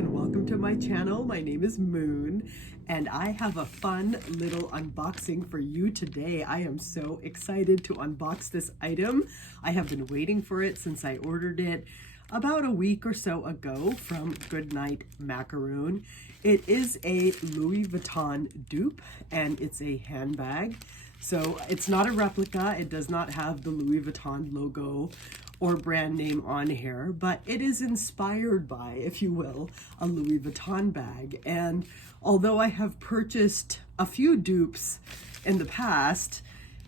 and welcome to my channel. My name is Moon and I have a fun little unboxing for you today. I am so excited to unbox this item. I have been waiting for it since I ordered it about a week or so ago from Goodnight Macaroon. It is a Louis Vuitton dupe and it's a handbag. So it's not a replica. It does not have the Louis Vuitton logo or brand name on here, but it is inspired by, if you will, a Louis Vuitton bag. And although I have purchased a few dupes in the past,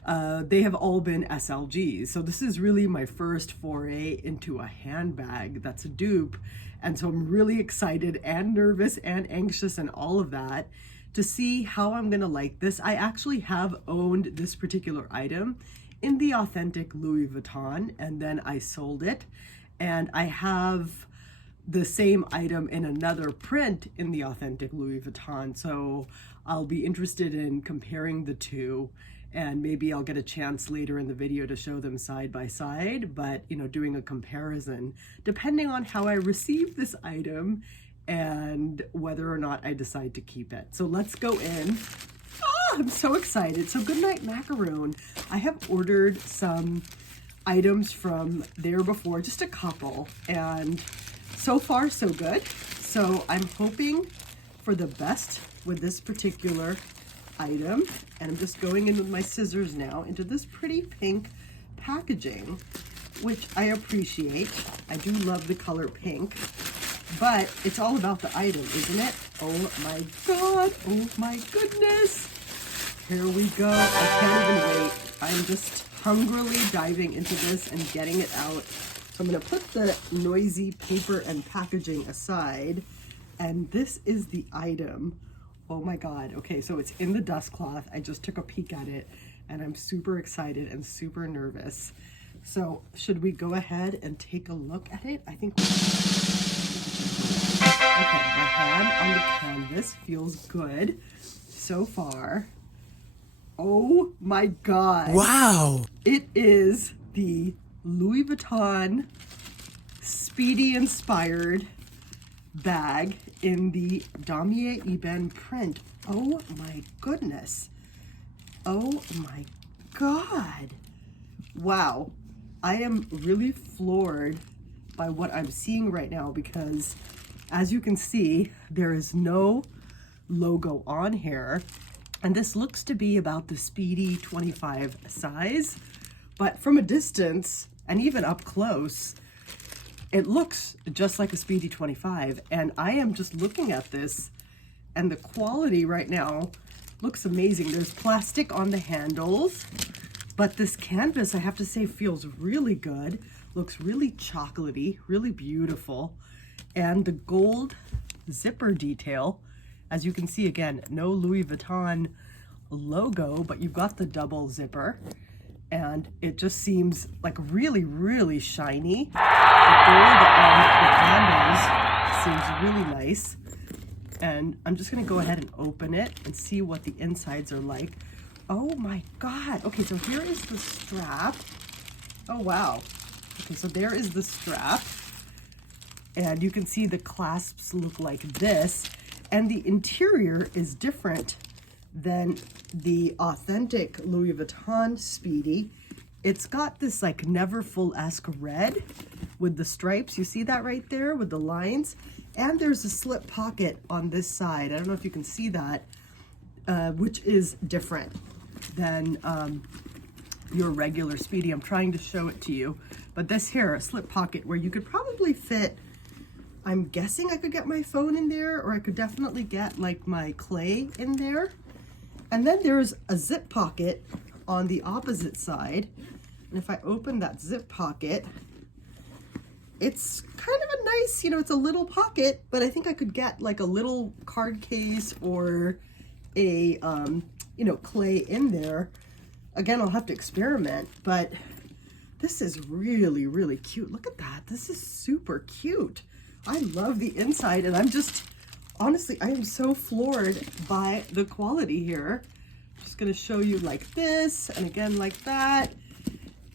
they have all been SLGs. So this is really my first foray into a handbag that's a dupe. And so I'm really excited and nervous and anxious and all of that to see how I'm gonna like this. I actually have owned this particular item in the authentic Louis Vuitton, and then I sold it. And I have the same item in another print in the authentic Louis Vuitton. So I'll be interested in comparing the two, and maybe I'll get a chance later in the video to show them side by side, but you know, doing a comparison depending on how I receive this item and whether or not I decide to keep it. So let's go in. I'm so excited. So Goodnight Macaroon, I have ordered some items from there before, just a couple, and so far so good. So I'm hoping for the best with this particular item, and I'm just going in with my scissors now into this pretty pink packaging, which I appreciate. I do love the color pink, but it's all about the item, isn't it? Oh my God, oh my goodness. Here we go. I can't even wait. I'm just hungrily diving into this and getting it out. So I'm gonna put the noisy paper and packaging aside, and this is the item. Oh my God. Okay, so it's in the dust cloth. I just took a peek at it and I'm super excited and super nervous. So should we go ahead and take a look at it? I think okay, my hand on the canvas feels good so far. Oh my God. Wow. It is the Louis Vuitton Speedy inspired bag in the Damier Ebene print. Oh my goodness. Oh my God. Wow. I am really floored by what I'm seeing right now because as you can see, there is no logo on here. And this looks to be about the Speedy 25 size, but from a distance and even up close, it looks just like a Speedy 25. And I am just looking at this and the quality right now looks amazing. There's plastic on the handles, but this canvas, I have to say, feels really good. Looks really chocolatey, really beautiful. And the gold zipper detail, as you can see, again, no Louis Vuitton logo, but you've got the double zipper and it just seems like really, really shiny. The gold on the handles seems really nice. And I'm just gonna go ahead and open it and see what the insides are like. Oh my God. Okay, so here is the strap. Oh wow. Okay, so there is the strap. And you can see the clasps look like this. And the interior is different than the authentic Louis Vuitton Speedy. It's got this like Neverfull-esque red with the stripes. You see that right there with the lines? And there's a slip pocket on this side. I don't know if you can see that, which is different than your regular Speedy. I'm trying to show it to you. But this here, a slip pocket where you could probably fit, I'm guessing I could get my phone in there, or I could definitely get like my clay in there. And then there's a zip pocket on the opposite side. And if I open that zip pocket, it's kind of a nice, you know, it's a little pocket, but I think I could get like a little card case or a, you know, clay in there. Again, I'll have to experiment, but this is really, really cute. Look at that. This is super cute. I love the inside, and I'm just, honestly, I am so floored by the quality here. I'm just gonna show you like this, and again like that.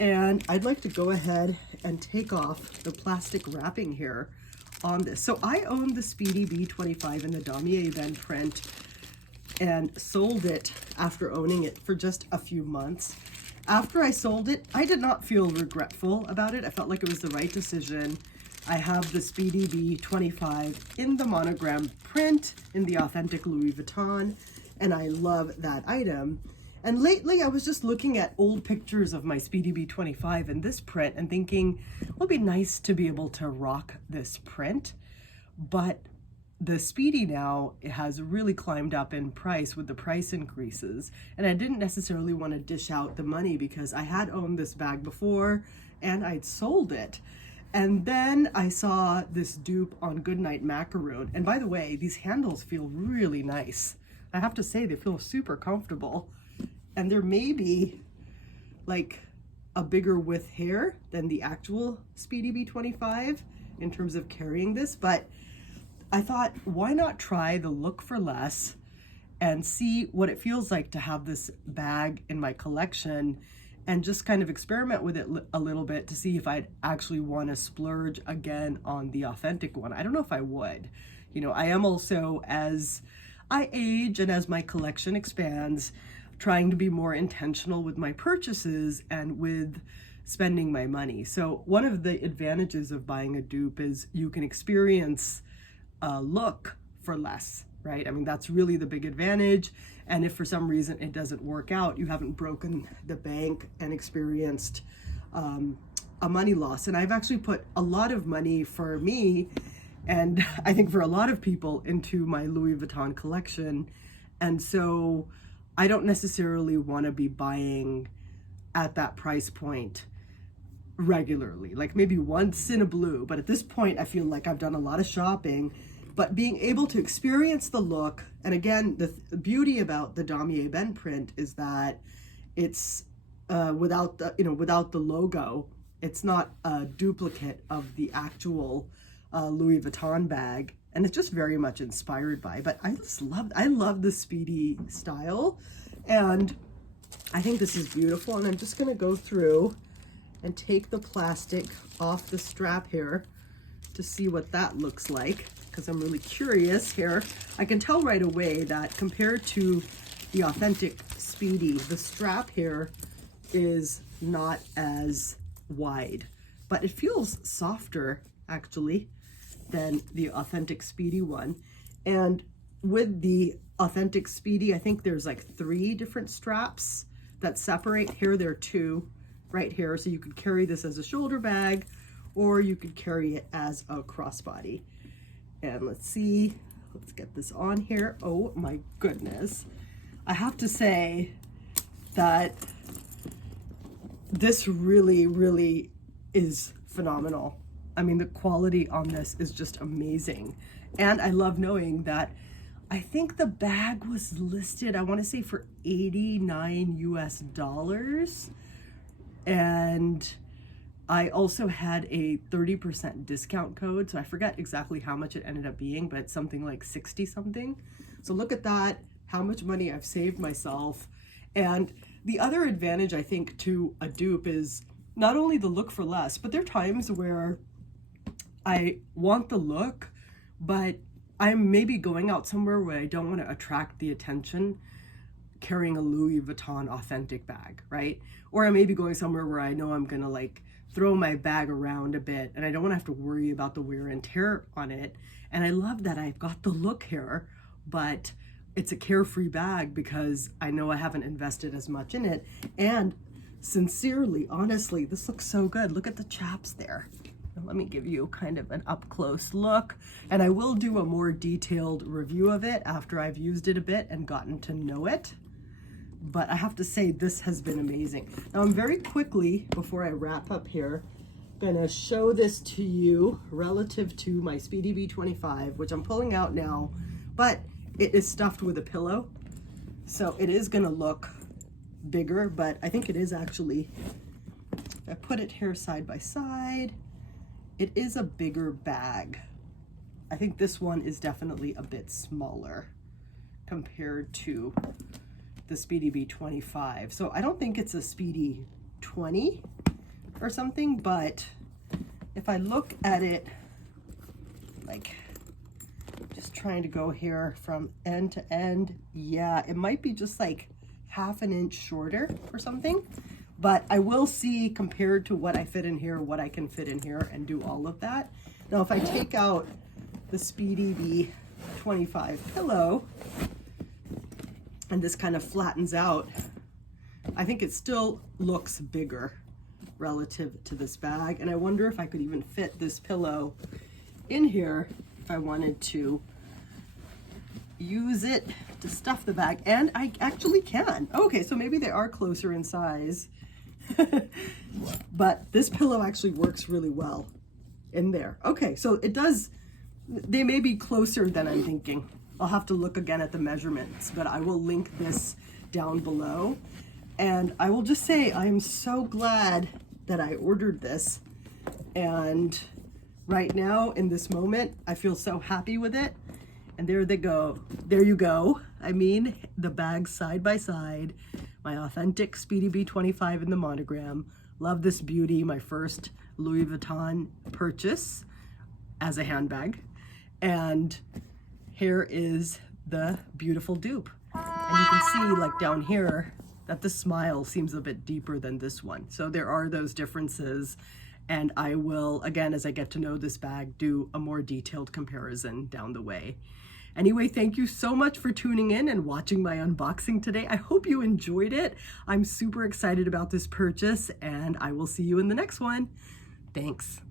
And I'd like to go ahead and take off the plastic wrapping here on this. So I own the Speedy B 25 in the Damier Ebene print and sold it after owning it for just a few months. After I sold it, I did not feel regretful about it. I felt like it was the right decision. I have the Speedy B 25 in the monogram print in the authentic Louis Vuitton, and I love that item. And lately I was just looking at old pictures of my Speedy B 25 in this print and thinking, it would be nice to be able to rock this print. But the Speedy now, it has really climbed up in price with the price increases. And I didn't necessarily want to dish out the money because I had owned this bag before and I'd sold it. And then I saw this dupe on Goodnight Macaroon. And by the way, these handles feel really nice. I have to say, they feel super comfortable. And there may be like a bigger width hair than the actual Speedy B 25 in terms of carrying this, but I thought, why not try the look for less and see what it feels like to have this bag in my collection and just kind of experiment with it a little bit to see if I'd actually want to splurge again on the authentic one. I don't know if I would. You know, I am also, as I age and as my collection expands, trying to be more intentional with my purchases and with spending my money. So one of the advantages of buying a dupe is you can experience a look for less, right? I mean, that's really the big advantage. And if for some reason it doesn't work out, you haven't broken the bank and experienced a money loss. And I've actually put a lot of money for me, and I think for a lot of people, into my Louis Vuitton collection. And so I don't necessarily want to be buying at that price point regularly, like maybe once in a blue. But at this point, I feel like I've done a lot of shopping, but being able to experience the look. And again, the beauty about the Damier Ebene print is that it's without the logo. It's not a duplicate of the actual Louis Vuitton bag. And it's just very much inspired by, but I love the Speedy style. And I think this is beautiful. And I'm just gonna go through and take the plastic off the strap here to see what that looks like, because I'm really curious here. I can tell right away that compared to the authentic Speedy, the strap here is not as wide, but it feels softer actually than the authentic Speedy one. And with the authentic Speedy, I think there's like 3 different straps that separate. Here there are 2 right here, so you could carry this as a shoulder bag or you could carry it as a crossbody. And let's see, let's get this on here. Oh my goodness, I have to say that this really is phenomenal. I mean, the quality on this is just amazing. And I love knowing that I think the bag was listed, I want to say for $89 US. And I also had a 30% discount code. So I forget exactly how much it ended up being, but something like 60 something. So look at that, how much money I've saved myself. And the other advantage, I think, to a dupe is not only the look for less, but there are times where I want the look, but I'm maybe going out somewhere where I don't want to attract the attention carrying a Louis Vuitton authentic bag, right? Or I may be going somewhere where I know I'm going to like throw my bag around a bit and I don't want to have to worry about the wear and tear on it. And I love that I've got the look here, but it's a carefree bag because I know I haven't invested as much in it. And sincerely, honestly, this looks so good. Look at the chaps there. Let me give you kind of an up close look, and I will do a more detailed review of it after I've used it a bit and gotten to know it. But I have to say, this has been amazing. Now I'm very quickly, before I wrap up here, gonna show this to you relative to my Speedy B 25, which I'm pulling out now, but it is stuffed with a pillow. So it is gonna look bigger, but I think it is actually, if I put it here side by side, it is a bigger bag. I think this one is definitely a bit smaller compared to the Speedy B 25. So I don't think it's a Speedy 20 or something, but if I look at it like, just trying to go here from end to end. Yeah, it might be just like half an inch shorter or something, but I will see compared to what I fit in here, what I can fit in here and do all of that. Now, if I take out the Speedy B 25 pillow and this kind of flattens out, I think it still looks bigger relative to this bag. And I wonder if I could even fit this pillow in here if I wanted to use it to stuff the bag. And I actually can. Okay, so maybe they are closer in size. But this pillow actually works really well in there. Okay, so it does, they may be closer than I'm thinking. I'll have to look again at the measurements, but I will link this down below. And I will just say I am so glad that I ordered this. And right now, in this moment, I feel so happy with it. And there they go. There you go. I mean, the bags side by side. My authentic Speedy B 25 in the monogram. Love this beauty. My first Louis Vuitton purchase as a handbag. And here is the beautiful dupe. And you can see, like down here, that the smile seems a bit deeper than this one. So there are those differences. And I will, again, as I get to know this bag, do a more detailed comparison down the way. Anyway, thank you so much for tuning in and watching my unboxing today. I hope you enjoyed it. I'm super excited about this purchase, and I will see you in the next one. Thanks.